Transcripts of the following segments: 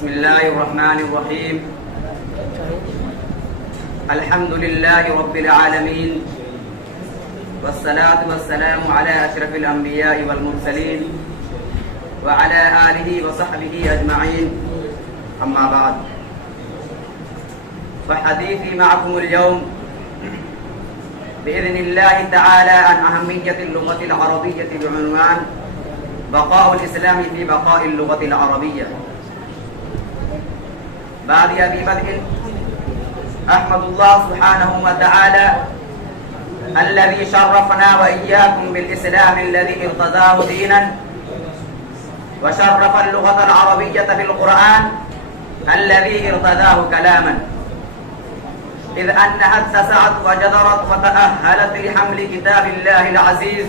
بسم الله الرحمن الرحيم. الحمد لله رب العالمين، والصلاة والسلام على أشرف الأنبياء والمرسلين وعلى آله وصحبه أجمعين. أما بعد، فحديثي معكم اليوم بإذن الله تعالى عن أهمية اللغة العربية بعنوان بقاء الإسلام في بقاء اللغة العربية. بعد أبي بدء أحمد الله سبحانه وتعالى الذي شرفنا وإياكم بالإسلام الذي ارتضاه دينا، وشرف اللغة العربية بالقرآن الذي ارتضاه كلاما، إذ أنها اتسعت وجدرت وتأهلت لحمل كتاب الله العزيز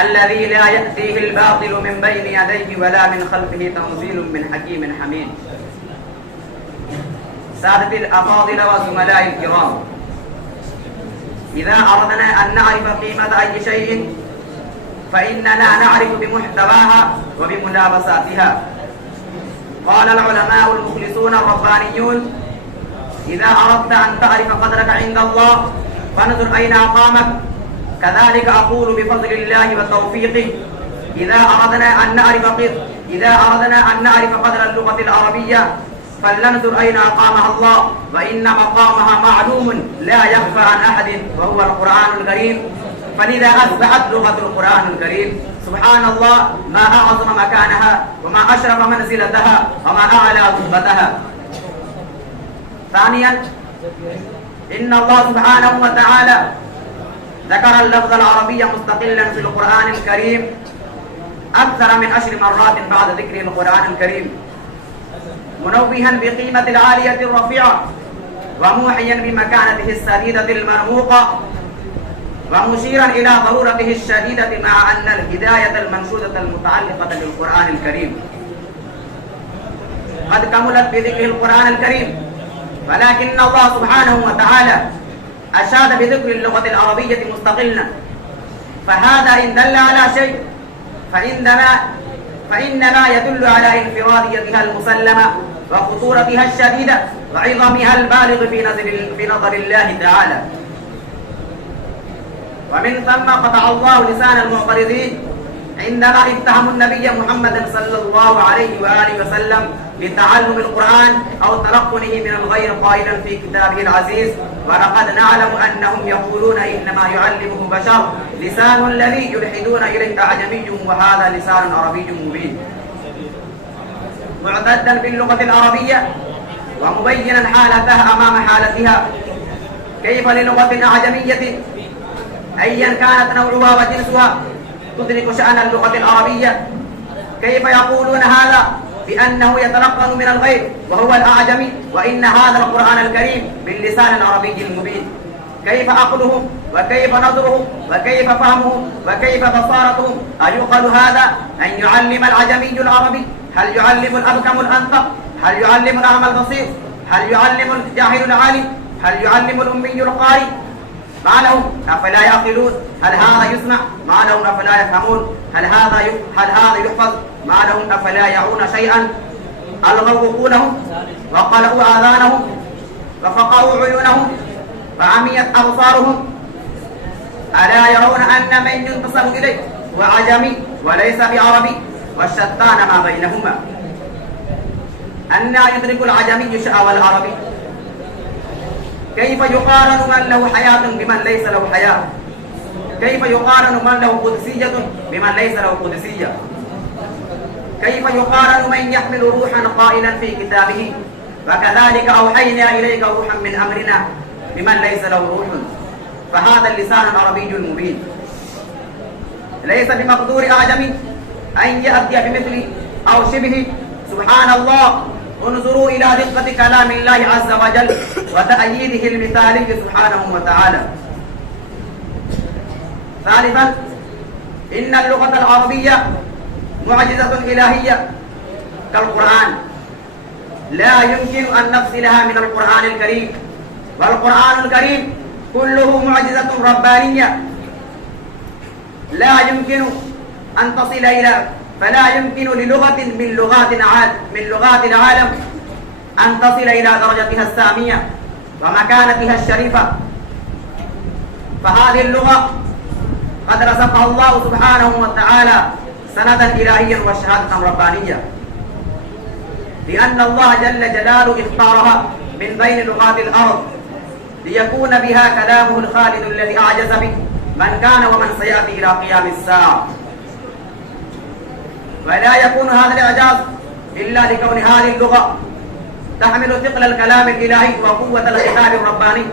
الذي لا يأتيه الباطل من بين يديه ولا من خلفه، تنزيل من حكيم حميد. سادة الأفاضل وزملاء الكرام، إذا أردنا أن نعرف قيمة أي شيء فإننا نعرف بمحتواها وبملابساتها. قال العلماء المخلصون الربانيون: إذا أردت أن تعرف قدرك عند الله فانظر أين أقامك. كذلك أقول بفضل الله وتوفيقه، إذا أردنا أن نعرف قدر اللغة العربية فلننظر أين أقامها الله، وإن مقامها معلوم لا يخفى عن أحد وهو القرآن الكريم. فلذا أصبحت لغة القرآن الكريم سبحان الله ما أعظم مكانها وما أشرف منزلتها وما أعلى رتبتها. ثانيا، إن الله سبحانه وتعالى ذكر اللفظ العربي مستقلا في القرآن الكريم أكثر من 10 مرات بعد ذكر القرآن الكريم، منوها بقيمة العالية الرفيعة وموحيا بمكانته السديدة المرموقة، ومشيرا إلى ضرورته الشديدة مع أن الهداية المنشودة المتعلقة بالقرآن الكريم قد كملت بذكر القرآن الكريم، ولكن الله سبحانه وتعالى أشاد بذكر اللغة العربية مستقلا. فهذا إن دل على شيء فإنما يدل على انفراديتها المسلمة وخطورتها الشديدة وعظمها البالغ في نظر الله تعالى. ومن ثم قطع الله لسان المعترضين عندما اتهموا النبي محمد صلى الله عليه وآله وسلم بتعلم القرآن أو تلقنه من الغير، قائلا في كتابه العزيز: ولقد نعلم أنهم يقولون إنما يعلمه بشر، لسان الذي يلحدون إليه أعجمي وهذا لسان عربي مبين. معتدا باللغة العربية ومبينا حالتها أمام حالتها. كيف للغة أعجمية أيا كانت نوعها وجنسها تدرك شأن اللغة العربية؟ كيف يقولون هذا بأنه يتلقن من الغير وهو الأعجمي، وإن هذا القرآن الكريم باللسان العربي المبين؟ كيف عقلهم وكيف نظرهم وكيف فهمهم وكيف بصارتهم؟ أيقال هذا أن يعلم العجمي العربي؟ هل يعلم الأبكم الأنطق؟ هل يعلم الأعمى البصير؟ هل يعلم الجاهل العالم؟ هل يعلم الأمي القارئ؟ ما لهم أفلا يعقلون؟ هل هذا يسمع؟ ما لهم أفلا يفهمون؟ هل هذا يحفظ؟ ما لهم أفلا يعون شيئا؟ ألغوا عقولهم وقلعوا آذانهم وفقعوا عيونهم وعميت أبصارهم. ألا يرون أن من ينتسب إليه هو عجمي وليس بعربي، والشتان ما بينهما؟ أن يدرك العجمي شأوى العربي؟ كيف يقارن من له حياة بمن ليس له حياة؟ كيف يقارن من له قدسية بمن ليس له قدسية؟ كيف يقارن من يحمل روحا قائلا في كتابه وكذلك أوحينا إليك روحا من أمرنا بمن ليس له روح؟ فهذا اللسان العربي المبين ليس بمقدور أعجمي أن يأتي بمثله أو شبه. سبحان الله، انظروا إلى دقة كلام الله عز وجل وتأييده المثالي سبحانه وتعالى. ثالثا، إن اللغة العربية معجزة إلهية كالقرآن، لا يمكن أن نفصلها من القرآن الكريم، والقرآن الكريم كله معجزة ربانية لا يمكن أن تصل إلى فلا يمكن للغة من لغات العالم أن تصل إلى درجتها السامية ومكانتها الشريفة. فهذه اللغة قد رزقها الله سبحانه وتعالى سندا إلهيا وشهادة ربانية، لأن الله جل جلاله اختارها من بين لغات الأرض ليكون بها كلامه الخالد الذي أعجز به من كان ومن سيأتي إلى قيام الساعة. ولا يكون هذا الإعجاز إلا لكون هذه اللغة تحمل ثقل الكلام الإلهي وقوة الخطاب الرباني،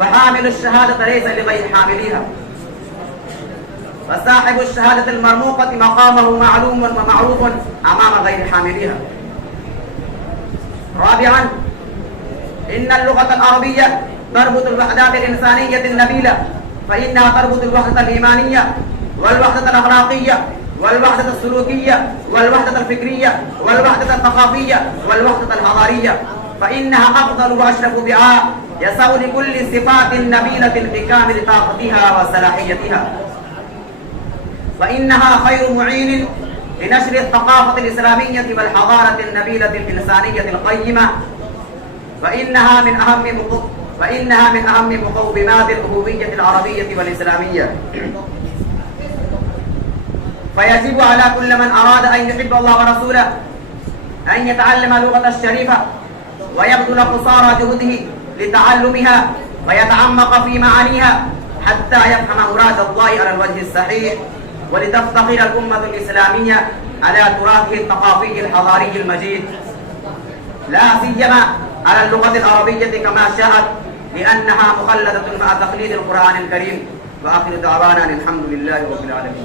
فحامل الشهادة ليس لغير حامليها، فصاحب الشهادة المرموقة مقامه معلوم ومعروف أمام غير حامليها. رابعا، إن اللغة العربية تربط الوحدات الإنسانية النبيلة، فإنها تربط الوحدة الإيمانية والوحدة الأخلاقية والوحدة السلوكية والوحدة الفكرية والوحدة الثقافية والوحدة الحضارية، فإنها أفضل وأشرف دعاء يسع لكل صفات نبيلة بكامل طاقتها وصلاحيتها، فإنها خير معين لنشر الثقافة الإسلامية والحضارة النبيلة الإنسانية القيمة، فإنها من أهم مقومات الأبوية العربية والإسلامية. فيجب على كل من أراد أن يحب الله ورسوله أن يتعلم اللغة الشريفة ويبذل قصارى جهده لتعلمها ويتعمق في معانيها حتى يفهم مراد الله على الوجه الصحيح، ولتفتخر الأمة الإسلامية على تراثه الثقافي الحضاري المجيد، لا سيما على اللغة العربية كما شاءت، لأنها مخلدة مع تقليد القرآن الكريم. وآخر دعوانا الحمد لله رب العالمين.